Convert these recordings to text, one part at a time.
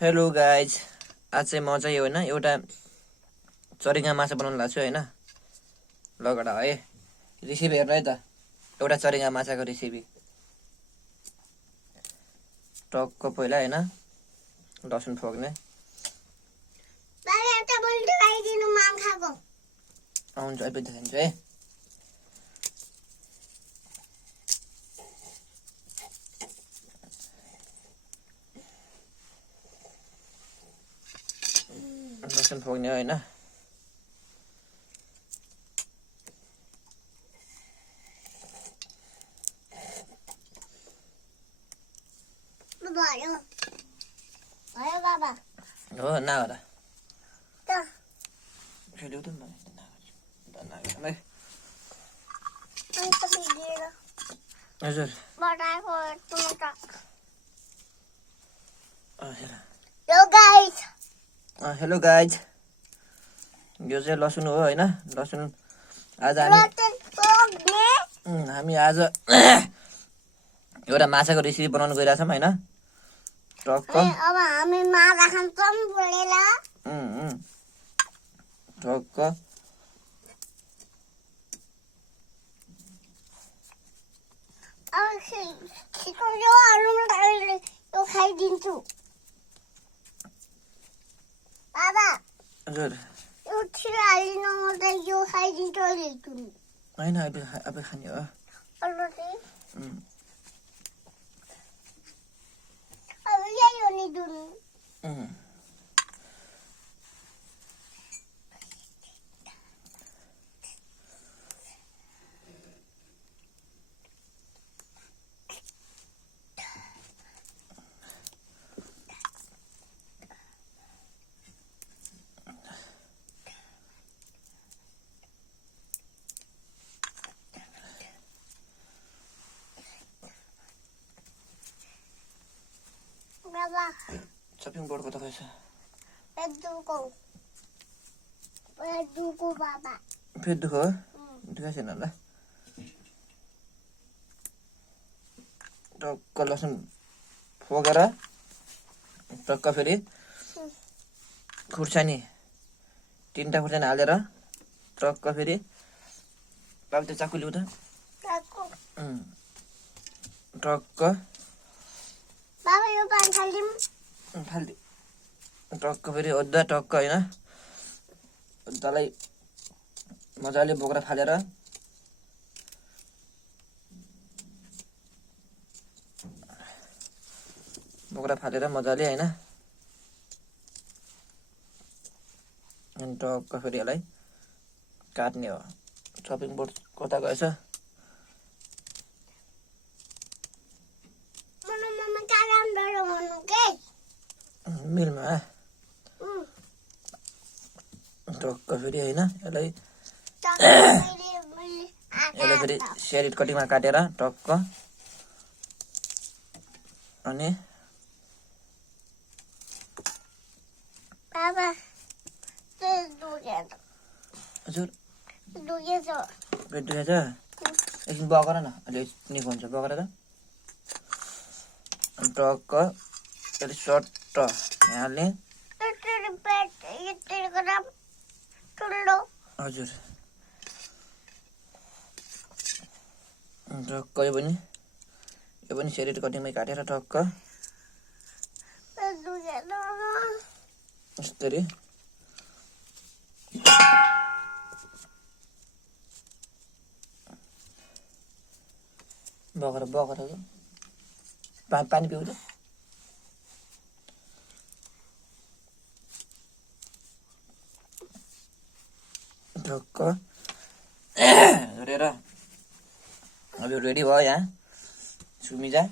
Hello guys, आज चाहिँ म चाहिँ होइन एउटा चरिङा माछा बनाउनु लाग्छु होइन। लगडा है रेसिपी हेर्नु है त, एउटा चरिङा माछाको रेसिपी। टक्क पहिला होइन लसुन फोक्ने। हुन्छ अहिले देखाइदिन्छु है। लसुन फोक्ने होइन। हो नगर खेल्यौ त हजुर। हेलो गाइज, यो चाहिँ लसुन हो होइन। लसुन आज हामी आज एउटा माछाको रेसिपी बनाउनु गइरहेछौँ होइन। टक्क अब हामी माछा खान्छौँ बोलेर टक्क यो खाइदिन्छु बाबा। हजुर यो छिटो हालिदिनु, म त यो खाइदिन्छु अहिले होइन। अब खाने हो। अब यही हो नि दुध। Baba, chopping board ko to guys. Pedu ko baba. Pedu ko? Dikasih lah. टक्क लसुन फोकेर टक्क फेरि खुर्सानी 3टा खुर्सानी हालेर टक्क फेरि अब त्यो चाकु लिउ त। टक्क बाबा यो पानी फाल्दिम। फाल्दि टक्क फेरि अदुवा टक्क होइन। अदुवालाई मजाले बोक्रा फालेर मजाले होइन। अनि टक्क फेरि यसलाई काट्ने हो। चपिङ बोर्ड कता गएछ? मिलमा टक्क फेरि होइन। यसलाई फेरि सेरिट कटिङमा काटेर टक्क अनि हजुर पेट दुखेछ? एकछिन बगर न, अहिले निको हुन्छ। बगर त अनि टक्क यसले सट्ट हाल्ने। हजुर टक्क यो पनि सेरिट कटिङमै काटेर टक्क यसरी बगर पानी पिउ त। टक्क हेरेर अब यो रेडी भयो। यहाँ सुमिजा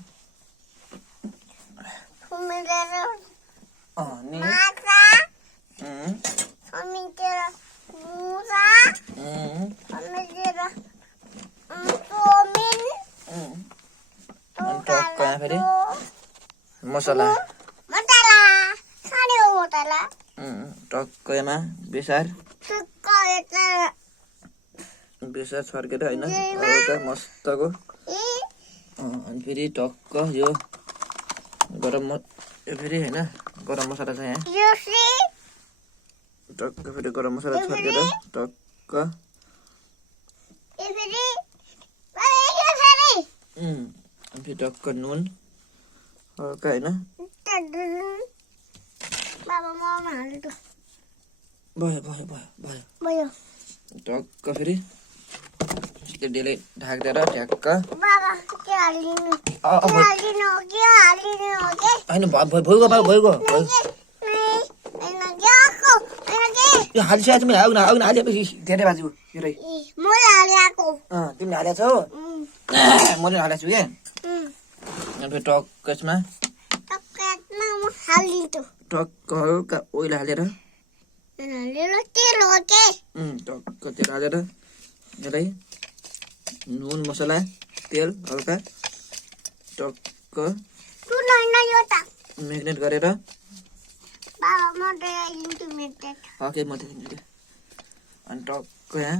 टक्क यहाँ फेरि मसला टक्क यसमा बेसार छर्केर होइन हल्का मस्तको। अनि फेरि टक्क यो गरम यो फेरि होइन गरम मसला छ यहाँ यो सी टक्क फेरि गरम मसला छर्केर टक्क यो फेरि यो फेरि फेरि टक्क नुन हल्का होइन बाबा ममा हाल्नु भयो भयो भयो भयो भयो टक्क फेरि यस्तो डेले ढाक्दै ठ्याक्क बाबा के हालिनु होइन भइगयो बाबा भइगयो यो हालिसकेको तिमीले अघि हालेपछि धेरै बाजु हेरै मैले हालेको तिमीले हालेको छौ मैले हालेको छु क्या फेरि टक्क यसमा टक्क हल्का ओइल हालेर टक्क तेल हालेर हेरै नुन मसला तेल हल्का टक्क म्याग्नेट गरेर ओके म दिन्छु त्यो अनि टक्क यहाँ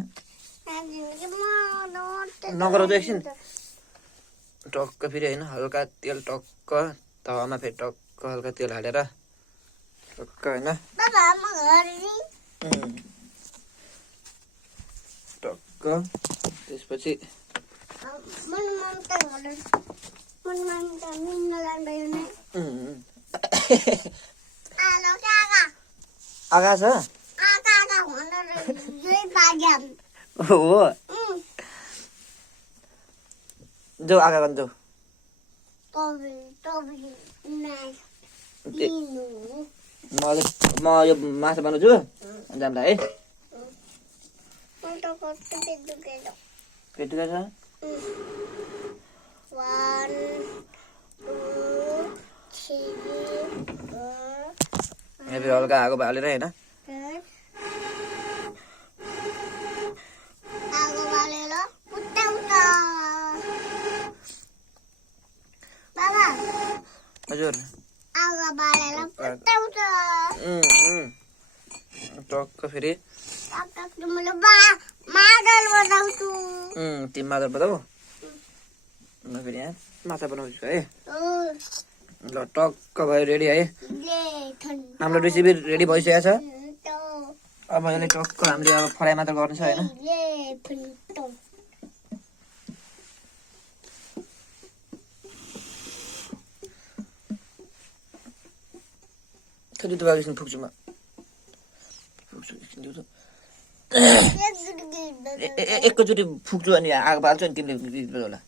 नगराउँछ एकछिन टक्क फेरि होइन हल्का तेल टक्क तावामा फेरि टक्क हल्का तेल हालेर टक्क होइन टक्क त्यसपछि आगा छ हो जाऊ आगा गर्नु जाऊ म यो माछा बनाउँछु जाम्ला है पेट दुखेको छ 1 2 3 यहाँ फेरि हल्का आगो हालेर होइन आगो बालेर बाबा हजुर आगो बालेर पुट्याउँछ टक्क फेरि मादल बजाउँछु तिमी मादल बताऊ म फेरि यहाँ माछा बनाउँछु है ल टक्क भयो रेडी है हाम्रो रेसिपी रेडी भइसकेको छ अब यसले टक्क हामीले अब फ्राई मात्र गर्नु छ होइन कति दुबा एकछिन फुक्छु म एकैचोटि फुक्छु अनि आगो बाल्छु अनि तिमीले गीत होला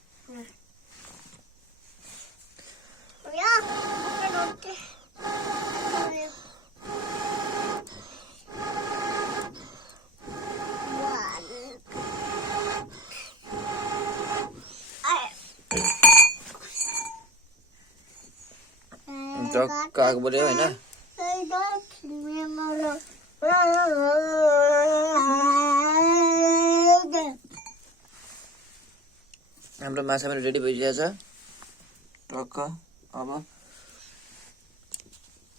टक्क आगो बल्यो होइन हाम्रो माछा पनि रेडी भइसकेको छ टक्क अब